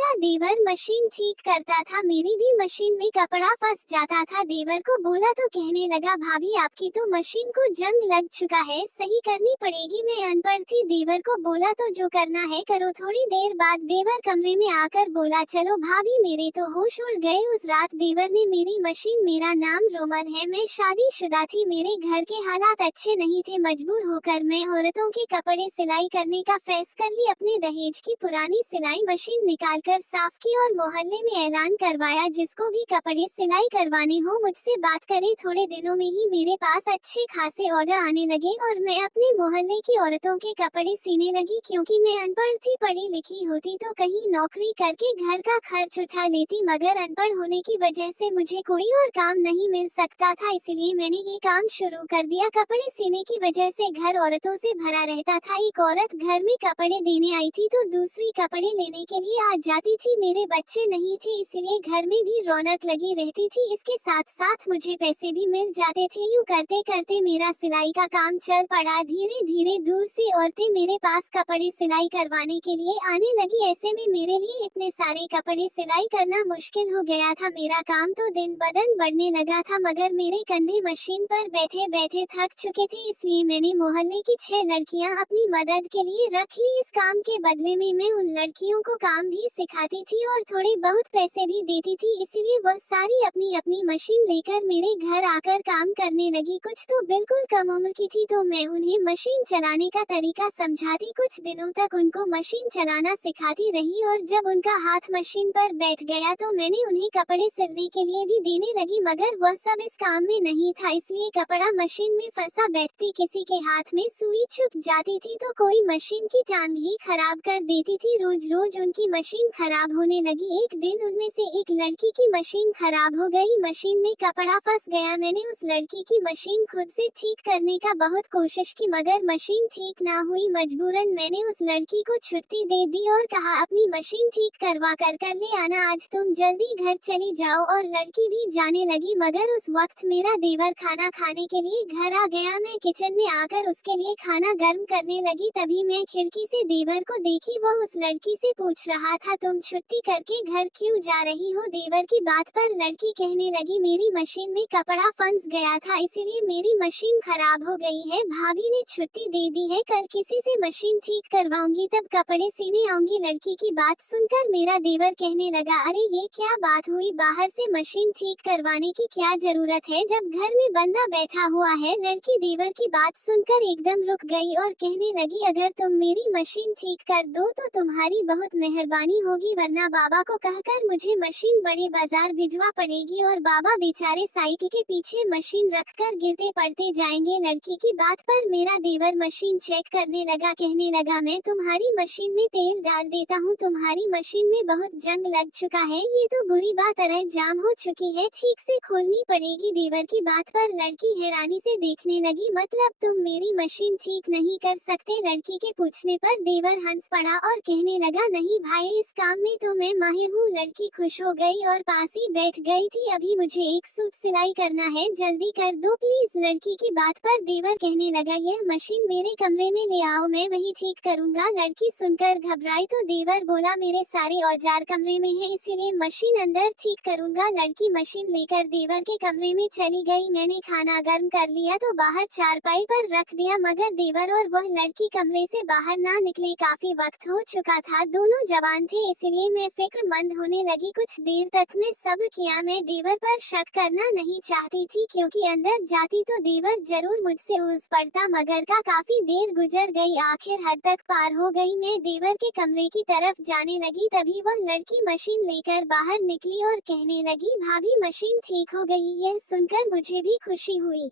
मेरा देवर मशीन ठीक करता था, मेरी भी मशीन में कपड़ा फंस जाता था। देवर को बोला तो कहने लगा, भाभी आपकी तो मशीन को जंग लग चुका है, सही करनी पड़ेगी। मैं अनपढ़ थी। देवर को बोला तो जो करना है करो। थोड़ी देर बाद देवर कमरे में आकर बोला, चलो भाभी। मेरे तो होश उड़ गए। उस रात देवर ने मेरी मशीन, मेरा नाम रोमल है, मैं शादीशुदा थी, मेरे घर के हालात अच्छे नहीं थे, मजबूर होकर मैं औरतों के कपड़े सिलाई करने का फैसला कर ली। अपने दहेज की पुरानी सिलाई मशीन निकालकर साफ की और मोहल्ले में ऐलान करवाया, जिसको भी कपड़े सिलाई करवाने हो मुझसे बात करे। थोड़े दिनों में ही मेरे पास अच्छे खासे ऑर्डर आने लगे और मैं अपने मोहल्ले की औरतों के कपड़े सीने लगी। क्योंकि मैं अनपढ़ थी, पढ़ी लिखी होती तो कहीं नौकरी करके घर का खर्च उठा लेती, मगर अनपढ़ होने की वजह से मुझे कोई और काम नहीं मिल सकता था, इसलिए मैंने ये काम शुरू कर दिया। कपड़े सीने की वजह से घर औरतों से भरा रहता था। एक औरत घर में कपड़े देने आई थी तो दूसरी कपड़े लेने के लिए आ जाती थी। मेरे बच्चे नहीं थे, इसलिए घर में भी रौनक लगी रहती थी। इसके साथ साथ मुझे पैसे भी मिल जाते थे। यूं करते करते मेरा सिलाई का काम चल पड़ा। धीरे धीरे दूर से औरतें मेरे पास कपड़े सिलाई करवाने के लिए आने लगी। ऐसे में मेरे लिए इतने सारे कपड़े सिलाई करना मुश्किल हो गया था। मेरा काम तो दिन ब दिन बढ़ने लगा था, मगर मेरे कंधे मशीन पर बैठे बैठे थक चुके थे, इसलिए मैंने मोहल्ले की 6 लड़कियां अपनी मदद के लिए रख ली। इस काम के बदले में मैं उन लड़कियों को काम भी सिखाती थी और थोड़े बहुत पैसे भी देती थी, इसीलिए वह सारी अपनी अपनी मशीन लेकर मेरे घर आकर काम करने लगी। कुछ तो बिल्कुल कम उम्र की थी, तो मैं उन्हें मशीन चलाने का तरीका समझाती। कुछ दिनों तक उनको मशीन चलाना सिखाती रही और जब उनका हाथ मशीन पर बैठ गया तो मैंने उन्हें कपड़े सिलने के लिए भी देने लगी, मगर वह सब इस काम में नहीं था, इसलिए कपड़ा मशीन में फंसा बैठती। किसी के हाथ में सुई छुप जाती थी तो कोई मशीन की टांग ही खराब कर देती थी। रोज रोज उनकी मशीन खराब होने लगी। एक दिन उनमें से एक लड़की की मशीन खराब हो गई, मशीन में कपड़ा फंस गया। मैंने उस लड़की की मशीन खुद से ठीक करने का बहुत कोशिश की, मगर मशीन ठीक ना हुई। मजबूरन मैंने उस लड़की को छुट्टी दे दी और कहा, अपनी मशीन ठीक करवा कर ले आना, आज तुम जल्दी घर चली जाओ। और लड़की भी जाने लगी। मगर उस वक्त मेरा देवर खाना खाने के लिए घर आ गया। मैं किचन में आकर उसके लिए खाना गर्म करने लगी, तभी मैं खिड़की से देवर को देखी। वह उस लड़की से पूछ रहा था, तुम छुट्टी करके घर क्यों जा रही हो? देवर की बात पर लड़की कहने लगी, मेरी मशीन में कपड़ा फंस गया था, इसीलिए मेरी मशीन खराब हो गई है। भाभी ने छुट्टी दे दी है, कल किसी से मशीन ठीक करवाऊंगी, तब कपड़े सीने आऊंगी। लड़की की बात सुनकर मेरा देवर कहने लगा, अरे ये क्या बात हुई, बाहर से मशीन ठीक करवाने की क्या जरूरत है जब घर में बंदा बैठा हुआ है? लड़की देवर की बात सुनकर एकदम रुक गई और कहने लगी, अगर तुम मेरी मशीन ठीक कर दो तो तुम्हारी बहुत मेहरबानी होगी, वरना बाबा को कहकर मुझे मशीन बड़े बाजार भिजवा पड़ेगी और बाबा बेचारे साइकिल के पीछे मशीन रखकर गिरते पड़ते जाएंगे। लड़की की बात पर मेरा देवर मशीन चेक करने लगा, कहने लगा, मैं तुम्हारी मशीन में तेल डाल देता हूँ, तुम्हारी मशीन में बहुत जंग लग चुका है, ये तो बुरी बात तरह जाम हो चुकी है, ठीक से खोलनी पड़ेगी। देवर की बात पर लड़की हैरानी से देखने लगी, मतलब तुम मेरी मशीन ठीक नहीं कर सकते? लड़की के पूछने पर देवर हंस पड़ा और कहने लगा, नहीं भाई, इस काम में तो मैं माहिर हूँ। लड़की खुश हो गई और पास ही बैठ गई थी, अभी मुझे एक सूट सिलाई करना है, जल्दी कर दो प्लीज। लड़की की बात पर देवर कहने लगा, यह मशीन मेरे कमरे में ले आओ, मैं वही ठीक करूंगा। लड़की सुनकर घबराई तो देवर बोला, मेरे सारे औजार कमरे में है, इसीलिए मशीन अंदर ठीक करूंगा। लड़की मशीन लेकर देवर के कमरे में चली गई। मैंने खाना गर्म कर लिया तो बाहर चारपाई पर रख दिया, मगर देवर और वह लड़की कमरे से बाहर ना निकले। काफी वक्त हो चुका था, दोनों जवान थे, इसलिए मैं फिक्रमंद होने लगी। कुछ देर तक मैं सब्र किया। मैं देवर पर शक करना नहीं चाहती थी, क्योंकि अंदर जाती तो देवर जरूर मुझसे उलझ पड़ता, मगर का काफी देर गुजर गई, आखिर हद तक पार हो गई। मैं देवर के कमरे की तरफ जाने लगी, तभी वह लड़की मशीन लेकर बाहर निकली और कहने लगी, भाभी मशीन ठीक हो गई। यह सुनकर मुझे भी खुशी हुई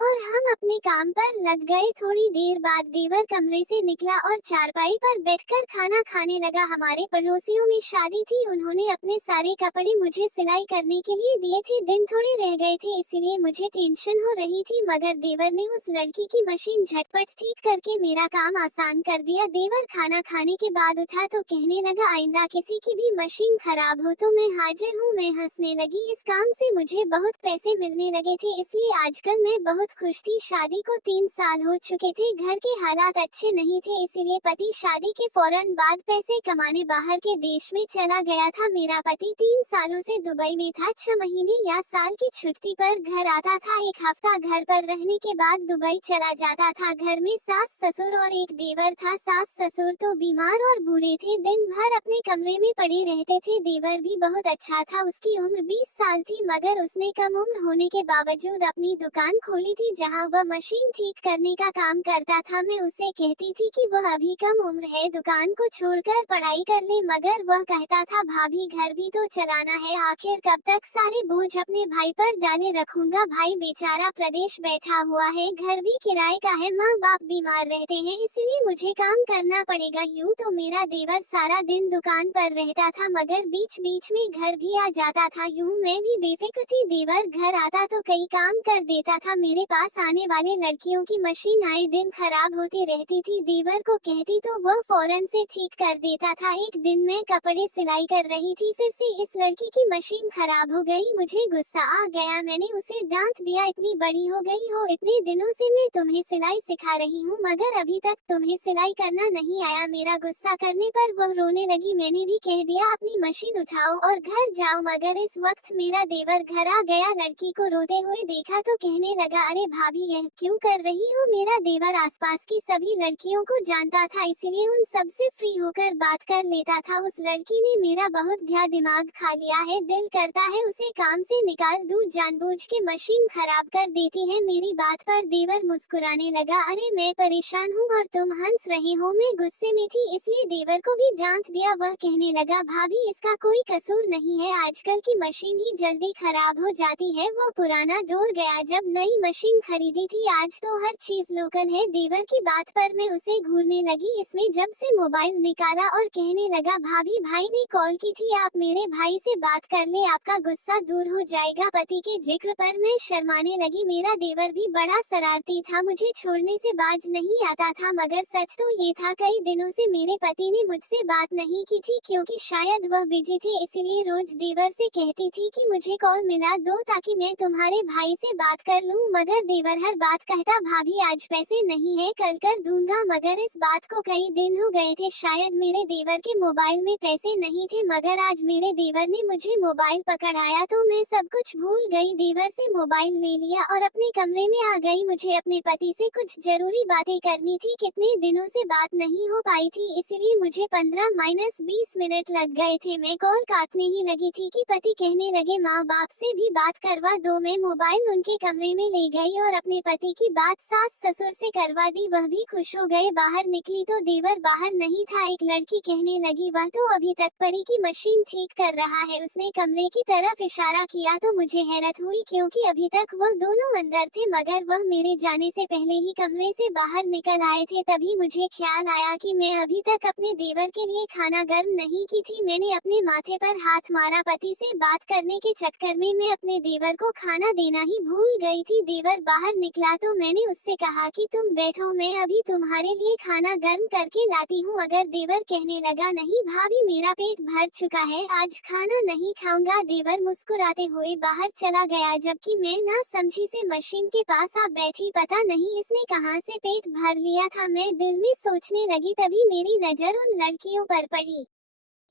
और हम अपने काम पर लग गए। थोड़ी देर बाद देवर कमरे से निकला और चारपाई पर बैठकर खाना खाने लगा। हमारे पड़ोसियों में शादी थी, उन्होंने अपने सारे कपड़े मुझे सिलाई करने के लिए दिए थे। दिन थोड़े रह गए थे, इसीलिए मुझे टेंशन हो रही थी, मगर देवर ने उस लड़की की मशीन झटपट ठीक करके मेरा काम आसान कर दिया। देवर खाना खाने के बाद उठा तो कहने लगा, आइंदा किसी की भी मशीन खराब हो तो मैं हाजिर हूँ। मैं हंसने लगी, इस काम से मुझे बहुत पैसे मिलने लगे थे, इसलिए आजकल मैं बहुत बहुत खुश थी। शादी को 3 साल हो चुके थे। घर के हालात अच्छे नहीं थे, इसीलिए पति शादी के फौरन बाद पैसे कमाने बाहर के देश में चला गया था। मेरा पति 3 सालों से दुबई में था। 6 महीने या साल की छुट्टी पर घर आता था। 1 हफ्ता घर पर रहने के बाद दुबई चला जाता था। घर में सास ससुर और एक देवर था। सास ससुर तो बीमार और बूढ़े थे, दिन भर अपने कमरे में पड़े रहते थे। देवर भी बहुत अच्छा था। उसकी उम्र 20 साल थी, मगर उसने कम उम्र होने के बावजूद अपनी दुकान खोली थी जहां वह मशीन ठीक करने का काम करता था। मैं उसे कहती थी कि वह अभी कम उम्र है, दुकान को छोड़कर पढ़ाई कर ले, मगर वह कहता था भाभी घर भी तो चलाना है, आखिर कब तक सारे बोझ अपने भाई पर डाले रखूंगा। भाई बेचारा प्रदेश बैठा हुआ है, घर भी किराए का है, माँ बाप बीमार रहते हैं, इसलिए मुझे काम करना पड़ेगा। यूं तो मेरा देवर सारा दिन दुकान पर रहता था, मगर बीच बीच में घर भी आ जाता था। यूं मैं भी बेफिक्र थी। देवर घर आता तो कई काम कर देता था। मेरे पास आने वाले लड़कियों की मशीन आए दिन खराब होती रहती थी। देवर को कहती तो वह फौरन से ठीक कर देता था। एक दिन मैं कपड़े सिलाई कर रही थी, फिर से इस लड़की की मशीन खराब हो गई। मुझे गुस्सा आ गया। मैंने उसे डांट दिया, इतनी बड़ी हो गई हो, इतने दिनों से मैं तुम्हें सिलाई सिखा रही हूँ, मगर अभी तक तुम्हें सिलाई करना नहीं आया। मेरा गुस्सा करने पर वह रोने लगी। मैंने भी कह दिया अपनी मशीन उठाओ और घर जाओ, मगर इस वक्त मेरा देवर घर आ गया। लड़की को रोते हुए देखा तो कहने लगा, अरे भाभी यह क्यों कर रही हो। मेरा देवर आसपास की सभी लड़कियों को जानता था, इसलिए उन सबसे फ्री होकर बात कर लेता था। उस लड़की ने मेरा बहुत दिमाग खा लिया है, दिल करता है उसे काम से निकाल दूं, जानबूझ के मशीन खराब कर देती है। मेरी बात पर देवर मुस्कुराने लगा। अरे मैं परेशान हूँ और तुम हंस रहे हो। मैं गुस्से में थी, इसलिए देवर को भी डांट दिया। वह कहने लगा, भाभी इसका कोई कसूर नहीं है, आजकल की मशीन ही जल्दी खराब हो जाती है। वो पुराना दौर गया जब नई मशीन खरीदी थी, आज तो हर चीज लोकल है। देवर की बात पर मैं उसे घूरने लगी। इसमें जब से मोबाइल निकाला और कहने लगा, भाभी भाई ने कॉल की थी, आप मेरे भाई से बात कर ले, आपका गुस्सा दूर हो जाएगा। पति के जिक्र पर मैं शर्माने लगी। मेरा देवर भी बड़ा शरारती था, मुझे छोड़ने से बाज नहीं आता था, मगर सच तो ये था कई दिनों से मेरे पति ने मुझसे बात नहीं की थी, क्योंकि शायद वह बिजी थे। इसलिए रोज देवर से कहती थी कि मुझे कॉल मिला दो ताकि मैं तुम्हारे भाई से बात कर लूं, मगर देवर हर बात कहता, भाभी आज पैसे नहीं है, कल कर दूंगा। मगर इस बात को कई दिन हो गए थे, शायद मेरे देवर के मोबाइल में पैसे नहीं थे, मगर आज मेरे देवर ने मुझे मोबाइल पकड़ाया तो मैं सब कुछ भूल गई। देवर से मोबाइल ले लिया और अपने कमरे में आ गई। मुझे अपने पति से कुछ जरूरी बातें करनी थी, कितने दिनों से बात नहीं हो पाई थी, इसलिए मुझे 15-20 मिनट लग गए थे। मैं कॉल काटने ही लगी थी कि पति कहने लगे, माँ बाप से भी बात करवा दो। मैं मोबाइल उनके कमरे में ले गई और अपने पति की बात सास ससुर से करवा दी, वह भी खुश हो गए। बाहर निकली तो देवर बाहर नहीं था। एक लड़की कहने लगी, वह तो अभी तक परी की मशीन ठीक कर रहा है। उसने कमरे की तरफ इशारा किया तो मुझे हैरत हुई, क्योंकि अभी तक वह दोनों अंदर थे, मगर वह मेरे जाने से पहले ही कमरे से बाहर निकल आए थे। तभी मुझे ख्याल आया कि मैं अभी तक अपने देवर के लिए खाना गर्म नहीं की थी। मैंने अपने माथे पर हाथ मारा। पति से बात करने के चक्कर में मैं अपने देवर को खाना देना ही भूल गई थी। देवर बाहर निकला तो मैंने उससे कहा कि तुम बैठो, मैं अभी तुम्हारे लिए खाना गर्म करके लाती हूँ। अगर देवर कहने लगा, नहीं भाभी मेरा पेट भर चुका है, आज खाना नहीं खाऊंगा। देवर मुस्कुराते हुए बाहर चला गया, जबकि मैं ना समझी से मशीन के पास आ बैठी। पता नहीं इसने कहां से पेट भर लिया था, मैं दिल में सोचने लगी। तभी मेरी नजर उन लड़कियों पर पड़ी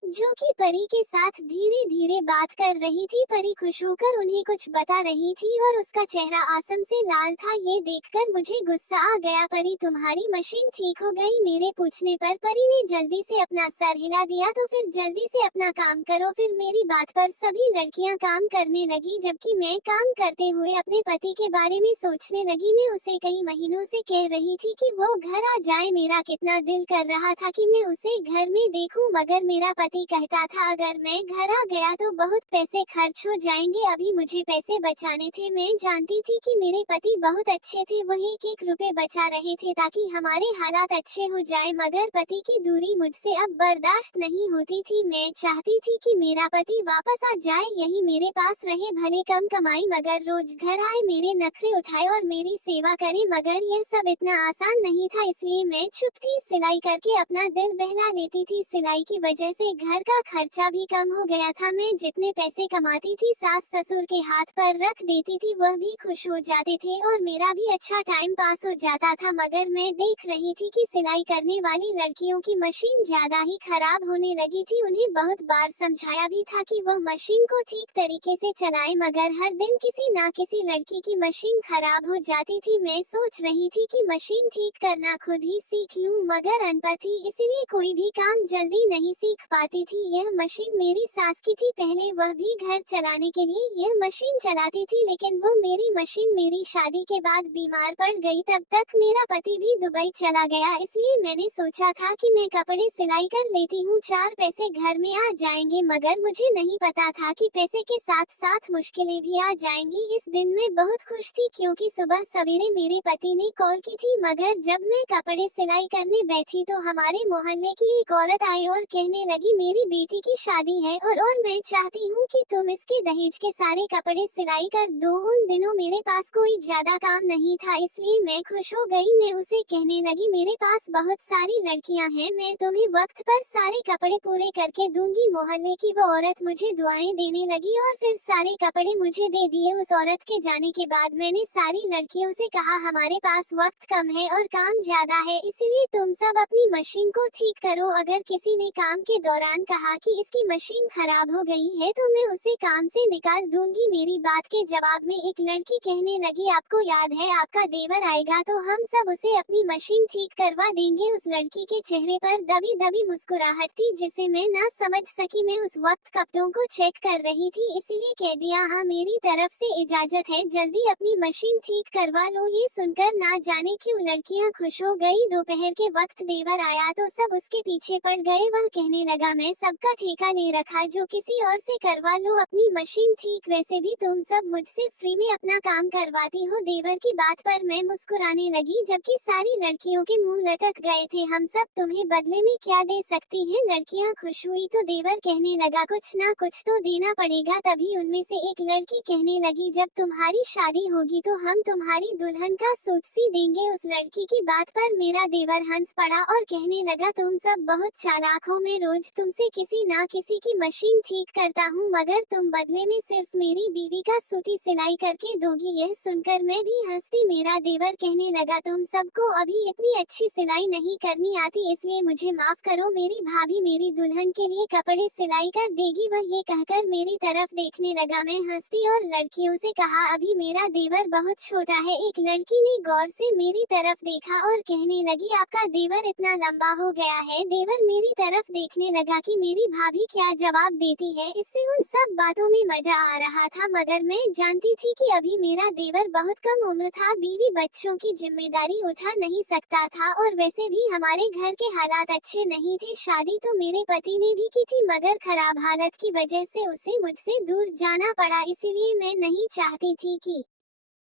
जो कि परी के साथ धीरे धीरे बात कर रही थी। परी खुश होकर उन्हें कुछ बता रही थी और उसका चेहरा आसम से लाल था। ये देखकर मुझे गुस्सा आ गया। परी तुम्हारी मशीन ठीक हो गई? मेरे पूछने पर परी ने जल्दी से अपना सर हिला दिया। तो फिर जल्दी से अपना काम करो। फिर मेरी बात पर सभी लड़कियां काम करने लगी, जबकि मैं काम करते हुए अपने पति के बारे में सोचने लगी। मैं उसे कई महीनों से कह रही थी कि वो घर आ जाए। मेरा कितना दिल कर रहा था कि मैं उसे घर में देखूं, मगर मेरा पति कहता था अगर मैं घर आ गया तो बहुत पैसे खर्च हो जाएंगे, अभी मुझे पैसे बचाने थे। मैं जानती थी कि मेरे पति बहुत अच्छे थे, वही एक रुपए बचा रहे थे ताकि हमारे हालात अच्छे हो जाए, मगर पति की दूरी मुझसे अब बर्दाश्त नहीं होती थी। मैं चाहती थी कि मेरा पति वापस आ जाए, यही मेरे पास रहे, भले कम कमाई मगर रोज घर आए, मेरे नखरे उठाए और मेरी सेवा करे। मगर यह सब इतना आसान नहीं था, इसलिए मैं चुप थी। सिलाई करके अपना दिल बहला लेती थी। सिलाई की वजह से घर का खर्चा भी कम हो गया था। मैं जितने पैसे कमाती थी सास ससुर के हाथ पर रख देती थी, वह भी खुश हो जाते थे और मेरा भी अच्छा टाइम पास हो जाता था। मगर मैं देख रही थी कि सिलाई करने वाली लड़कियों की मशीन ज्यादा ही खराब होने लगी थी। उन्हें बहुत बार समझाया भी था कि वह मशीन को ठीक तरीके से चलाए, मगर हर दिन किसी ना किसी लड़की की मशीन खराब हो जाती थी। मैं सोच रही थी कि मशीन ठीक करना खुद ही सीख लूं, मगर अनपढ़ थी इसलिए कोई भी काम जल्दी नहीं सीख पाती थी। यह मशीन मेरी सास की थी, पहले वह भी घर चलाने के लिए यह मशीन चलाती थी, लेकिन वो मेरी मशीन मेरी शादी के बाद बीमार पड़ गई। तब तक मेरा पति भी दुबई चला गया, इसलिए मैंने सोचा था कि मैं कपड़े सिलाई कर लेती हूँ, 4 पैसे घर में आ जाएंगे। मगर मुझे नहीं पता था कि पैसे के साथ साथ मुश्किलें भी आ जाएंगी। इस दिन मैं बहुत खुश थी क्योंकि सुबह सवेरे मेरे पति ने कॉल की थी, मगर जब मैं कपड़े सिलाई करने बैठी तो हमारे मोहल्ले की एक औरत आई और कहने लगी, मेरी बेटी की शादी है और मैं चाहती हूँ कि तुम इसके दहेज के सारे कपड़े सिलाई कर दो। उन दिनों मेरे पास कोई ज्यादा काम नहीं था, इसलिए मैं खुश हो गई। मैं उसे कहने लगी, मेरे पास बहुत सारी लड़कियाँ हैं, मैं तुम्हें वक्त पर सारे कपड़े पूरे करके दूंगी। मोहल्ले की वो औरत मुझे दुआएं देने लगी और फिर सारे कपड़े मुझे दे दिए। उस औरत के जाने के बाद मैंने सारी लड़कियों से कहा, हमारे पास वक्त कम है और काम ज्यादा है, इसलिए तुम सब अपनी मशीन को ठीक करो। अगर किसी ने काम के दौरान कहा कि इसकी मशीन खराब हो गई है तो मैं उसे काम से निकाल दूंगी। मेरी बात के जवाब में एक लड़की कहने लगी, आपको याद है आपका देवर आएगा तो हम सब उसे अपनी मशीन ठीक करवा देंगे। उस लड़की के चेहरे पर दबी दबी मुस्कुराहट थी जिसे मैं ना समझ सकी। मैं उस वक्त कपड़ों को चेक कर रही थी, इसलिए कह दिया, हाँ मेरी तरफ से इजाजत है, जल्दी अपनी मशीन ठीक करवा लो। ये सुनकर ना जाने क्यों लड़कियां खुश हो गई। दोपहर के वक्त देवर आया तो सब उसके पीछे पड़ गए। वह कहने लगा, मैं सबका ठेका ले रखा, जो किसी और से करवा लो अपनी मशीन ठीक, वैसे भी तुम सब मुझसे फ्री में अपना काम करवाती हो। देवर की बात पर मैं मुस्कुराने लगी जबकि सारी लड़कियों के मुंह लटक गए थे। हम सब तुम्हें बदले में क्या दे सकती हैं? लड़कियां खुश हुई तो देवर कहने लगा, कुछ ना कुछ तो देना पड़ेगा। तभी उनमें से एक लड़की कहने लगी, जब तुम्हारी शादी होगी तो हम तुम्हारी दुल्हन का सूट सी देंगे। उस लड़की की बात पर मेरा देवर हंस पड़ा और कहने लगा, तुम सब बहुत चालाक हो, मैं रोज तुमसे किसी ना किसी की मशीन ठीक करता हूँ, मगर तुम बदले में सिर्फ मेरी बीवी का सूटी सिलाई करके दोगी। यह सुनकर मैं भी हंसती। मेरा देवर कहने लगा, तुम सबको अभी इतनी अच्छी सिलाई नहीं करनी आती, इसलिए मुझे माफ करो, मेरी भाभी मेरी दुल्हन के लिए कपड़े सिलाई कर देगी। वह ये कहकर मेरी तरफ देखने लगा। मैं हंसती और लड़कियों से कहा, अभी मेरा देवर बहुत छोटा है। एक लड़की ने गौर से मेरी तरफ देखा और कहने लगी, आपका देवर इतना लंबा हो गया है। देवर मेरी तरफ देखने लगा कि मेरी भाभी क्या जवाब देती है। इससे उन सब बातों में मजा आ रहा था, मगर मैं जानती थी कि अभी मेरा देवर बहुत कम उम्र था, बीवी बच्चों की जिम्मेदारी उठा नहीं सकता था और वैसे भी हमारे घर के हालात अच्छे नहीं थे। शादी तो मेरे पति ने भी की थी, मगर खराब हालत की वजह से उसे मुझसे दूर जाना पड़ा, इसीलिए मैं नहीं चाहती थी कि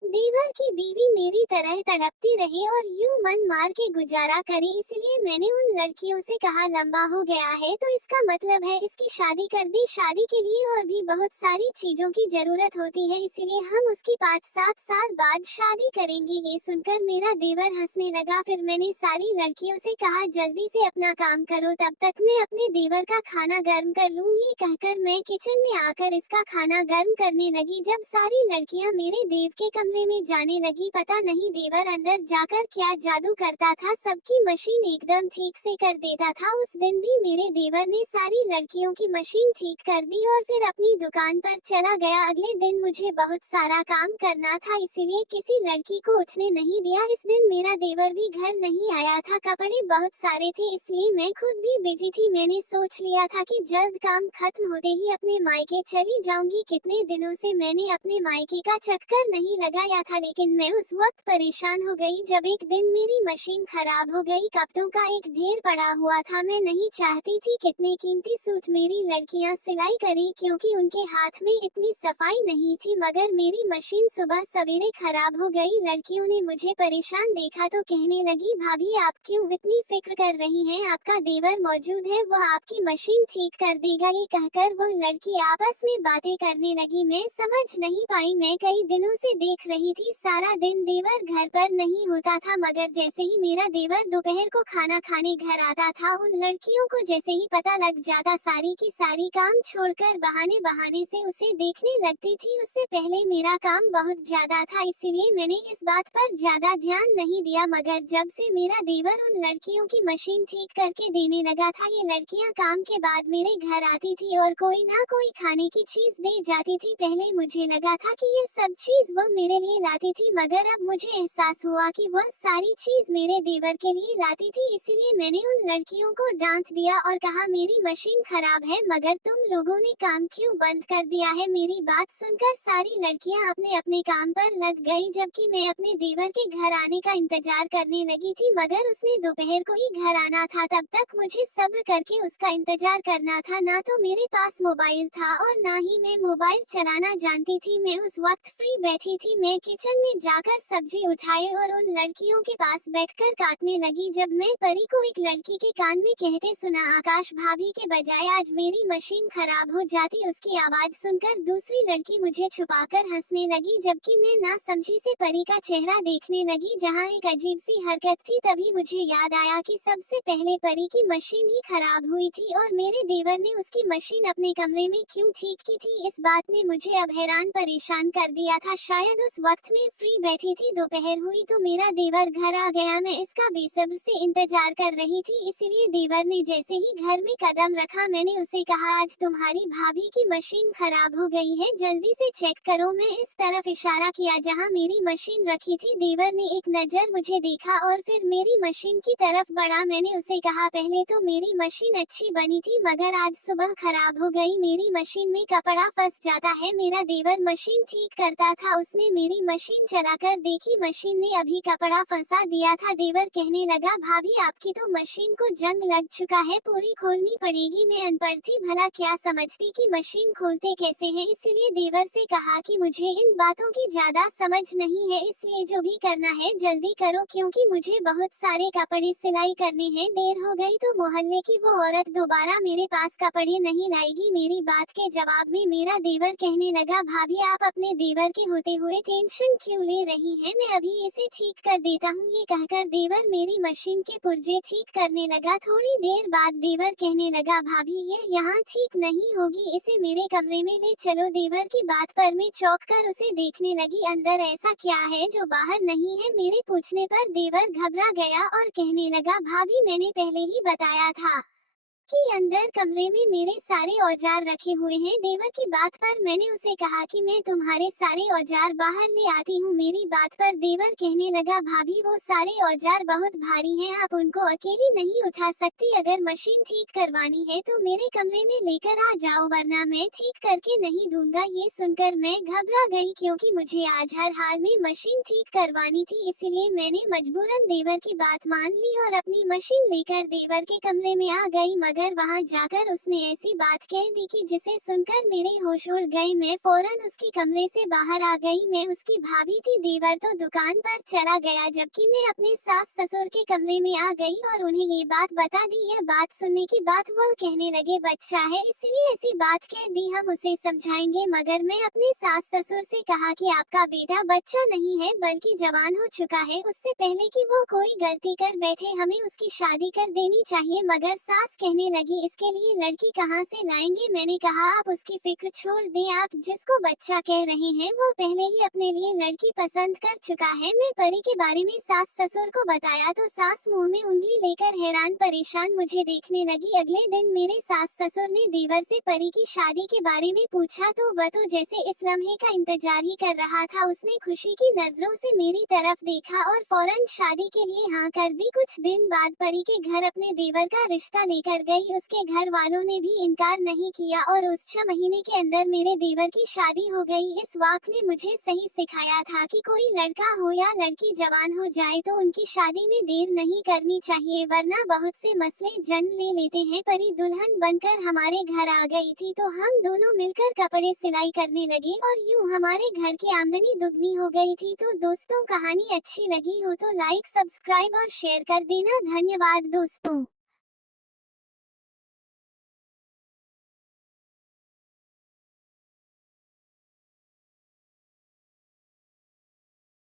देवर की बीवी मेरी तरह तड़पती रहे और यूं मन मार के गुजारा करे। इसलिए मैंने उन लड़कियों से कहा, लंबा हो गया है तो इसका मतलब है इसकी शादी कर दी। शादी के लिए और भी बहुत सारी चीजों की जरूरत होती है, इसलिए हम उसकी 5-7 साल बाद शादी करेंगे। ये सुनकर मेरा देवर हंसने लगा। फिर मैंने सारी लड़कियों से कहा, जल्दी से अपना काम करो, तब तक मैं अपने देवर का खाना गर्म कर लूं। ये कहकर मैं किचन में आकर इसका खाना गर्म करने लगी। जब सारी लड़कियां मेरे देव के कमरे में जाने लगी, पता नहीं देवर अंदर जाकर क्या जादू करता था, सबकी मशीन एकदम ठीक से कर देता था। उस दिन भी मेरे देवर ने सारी लड़कियों की मशीन ठीक कर दी और फिर अपनी दुकान पर चला गया। अगले दिन मुझे बहुत सारा काम करना था, इसीलिए किसी लड़की को उठने नहीं दिया। इस दिन मेरा देवर भी घर नहीं आया था, कपड़े बहुत सारे थे, इसलिए मैं खुद भी बिजी थी। मैंने सोच लिया था कि जल्द काम खत्म होते ही अपने मायके चली जाऊंगी। कितने दिनों से मैंने अपने मायके का चक्कर नहीं लगाया था, लेकिन मैं उस वक्त परेशान हो गई जब एक दिन मेरी मशीन खराब हो गई। कपड़ों का एक ढेर पड़ा हुआ था। मैं नहीं चाहती थी कितने कीमती सूट मेरी लड़कियां सिलाई करें, क्योंकि उनके हाथ में इतनी सफाई नहीं थी, मगर मेरी मशीन सुबह सवेरे खराब हो गई। लड़कियों ने मुझे परेशान देखा तो कहने लगी, भाभी आप क्यों इतनी फिक्र कर रही हैं? आपका देवर मौजूद है, वह आपकी मशीन ठीक कर देगा। ये कहकर वह लड़की आपस में बातें करने लगी। मैं समझ नहीं पाई। मैं कई दिनों से देख रही थी। सारा दिन देवर घर पर नहीं होता था, मगर जैसे ही मेरा देवर दोपहर को खाना खाने घर आता था, उन लड़कियों को जैसे ही पता लग जाता, सारी की सारी काम छोड़कर बहाने बहाने से उसे देखने लगती थी। उससे पहले मेरा काम बहुत ज्यादा था, इसलिए मैंने इस बात पर ज्यादा ध्यान नहीं दिया, मगर जब से मेरा देवर उन लड़कियों की मशीन ठीक करके देने लगा था, ये लड़कियां काम के बाद मेरे घर आती थी और कोई ना कोई खाने की चीज दे जाती थी। पहले मुझे लगा था कि ये सब चीज वो मेरे लिए लाती थी, मगर अब मुझे एहसास हुआ कि वह सारी चीज मेरे देवर के लिए लाती थी। इसलिए मैंने उन लड़कियों को डांट दिया और कहा, मेरी मशीन खराब है, मगर तुम लोगों ने काम क्यों बंद कर दिया है? मेरी बात सुनकर सारी लड़कियां अपने अपने काम पर लग गई, जबकि मैं अपने देवर के घर आने का इंतजार करने लगी थी, मगर उसने दोपहर को ही घर आना था। तब तक मुझे सब्र करके उसका इंतजार करना था। ना तो मेरे पास मोबाइल था और ना ही मैं मोबाइल चलाना जानती थी। मैं उस वक्त फ्री बैठी थी। मैं किचन में जाकर सब्जी उठाए और उन लड़कियों के पास बैठकर काटने लगी, जब मैं परी को एक लड़की के कान में कहते सुना, आकाश भाभी के बजाय आज मेरी मशीन खराब हो जाती। उसकी आवाज सुनकर दूसरी लड़की मुझे छुपाकर हंसने लगी, जबकि मैं ना समझी से परी का चेहरा देखने लगी, जहाँ एक अजीब सी हरकत थी। तभी मुझे याद आया कि सबसे पहले परी की मशीन ही खराब हुई थी और मेरे देवर ने उसकी मशीन अपने कमरे में क्यों ठीक की थी। इस बात ने मुझे अब हैरान परेशान कर दिया था। शायद उस वक्त में फ्री बैठी थी, दोपहर हुई तो मेरा देवर घर आ गया। मैं इसका बेसब्र से इंतजार कर रही थी, इसलिए देवर ने जैसे ही घर में कदम रखा, मैंने उसे कहा, आज तुम्हारी भाभी की मशीन खराब हो गई है, जल्दी से चेक करो। मैं इस तरफ इशारा किया जहां मेरी मशीन रखी थी। देवर ने एक नजर मुझे देखा और फिर मेरी मशीन की तरफ बढ़ा। मैंने उसे कहा, पहले तो मेरी मशीन अच्छी बनी थी, मगर आज सुबह खराब हो गई। मेरी मशीन में कपड़ा फंस जाता है। मेरा देवर मशीन ठीक करता था, उसने मेरी मशीन चलाकर देखी, मशीन ने अभी कपड़ा फंसा दिया था। देवर कहने लगा, भाभी आपकी तो मशीन को जंग लग चुका है, पूरी खोलनी पड़ेगी। मैं अनपढ़ थी, भला क्या समझती कि मशीन खोलते कैसे हैं, इसलिए देवर से कहा कि मुझे इन बातों की ज्यादा समझ नहीं है, इसलिए जो भी करना है जल्दी करो, क्योंकि मुझे बहुत सारे कपड़े सिलाई करने हैं। देर हो गई तो मोहल्ले की वो औरत दोबारा मेरे पास कपड़े नहीं लाएगी। मेरी बात के जवाब में मेरा देवर कहने लगा, भाभी आप अपने देवर के होते हुए टेंशन क्यों ले रही हैं, मैं अभी इसे ठीक कर देता हूँ। ये कहकर देवर मेरी मशीन के पुर्जे ठीक करने लगा। थोड़ी देर बाद देवर कहने लगा, भाभी ये यहाँ ठीक नहीं होगी, इसे मेरे कमरे में ले चलो। देवर की बात पर मैं चौंक कर उसे देखने लगी, अंदर ऐसा क्या है जो बाहर नहीं है? मेरे पूछने पर देवर घबरा गया और कहने लगा, भाभी मैंने पहले ही बताया था कि अंदर कमरे में मेरे सारे औजार रखे हुए हैं। देवर की बात पर मैंने उसे कहा कि मैं तुम्हारे सारे औजार बाहर ले आती हूँ। मेरी बात पर देवर कहने लगा, भाभी वो सारे औजार बहुत भारी हैं, आप उनको अकेली नहीं उठा सकती। अगर मशीन ठीक करवानी है तो मेरे कमरे में लेकर आ जाओ, वरना मैं ठीक करके नहीं दूंगा। ये सुनकर मैं घबरा गई, क्योंकि मुझे आज हर हाल में मशीन ठीक करवानी थी, इसलिए मैंने मजबूरन देवर की बात मान ली और अपनी मशीन लेकर देवर के कमरे में आ गई। मगर वहां जाकर उसने ऐसी बात कह दी कि जिसे सुनकर मेरे होश उड़ गए। मैं फौरन उसके कमरे से बाहर आ गई। मैं उसकी भाभी थी। देवर तो दुकान पर चला गया, जबकि मैं अपने सास ससुर के कमरे में आ गई और उन्हें ये बात बता दी। यह बात सुनने की बात वह कहने लगे, बच्चा है इसलिए ऐसी बात कह दी, हम उसे समझाएंगे। मगर मैं अपने सास ससुर से कहा कि आपका बेटा बच्चा नहीं है बल्कि जवान हो चुका है, उससे पहले कि वो कोई गलती कर बैठे हमें उसकी शादी कर देनी चाहिए। मगर सास कहने लगी, इसके लिए लड़की कहाँ से लाएंगे? मैंने कहा, आप उसकी फिक्र छोड़ दें, आप जिसको बच्चा कह रहे हैं वो पहले ही अपने लिए लड़की पसंद कर चुका है। मैं परी के बारे में सास ससुर को बताया तो सास मुंह में उंगली लेकर हैरान परेशान मुझे देखने लगी। अगले दिन मेरे सास ससुर ने देवर से परी की शादी के बारे में पूछा तो वह तो जैसे इस लम्हे का इंतजार ही कर रहा था। उसने खुशी की नजरों से मेरी तरफ देखा और फौरन शादी के लिए हाँ कर दी। कुछ दिन बाद परी के घर अपने देवर का रिश्ता लेकर गई। उसके घर वालों ने भी इनकार नहीं किया और उस 6 महीने के अंदर मेरे देवर की शादी हो गई। इस वाक़ ने मुझे सही सिखाया था कि कोई लड़का हो या लड़की जवान हो जाए तो उनकी शादी में देर नहीं करनी चाहिए, वरना बहुत से मसले जन्म ले लेते हैं। परी दुल्हन बनकर हमारे घर आ गई थी तो हम दोनों मिलकर कपड़े सिलाई करने लगे और यूं हमारे घर की आमदनी दुगनी हो गई थी। तो दोस्तों, कहानी अच्छी लगी हो तो लाइक, सब्सक्राइब और शेयर कर देना। धन्यवाद दोस्तों।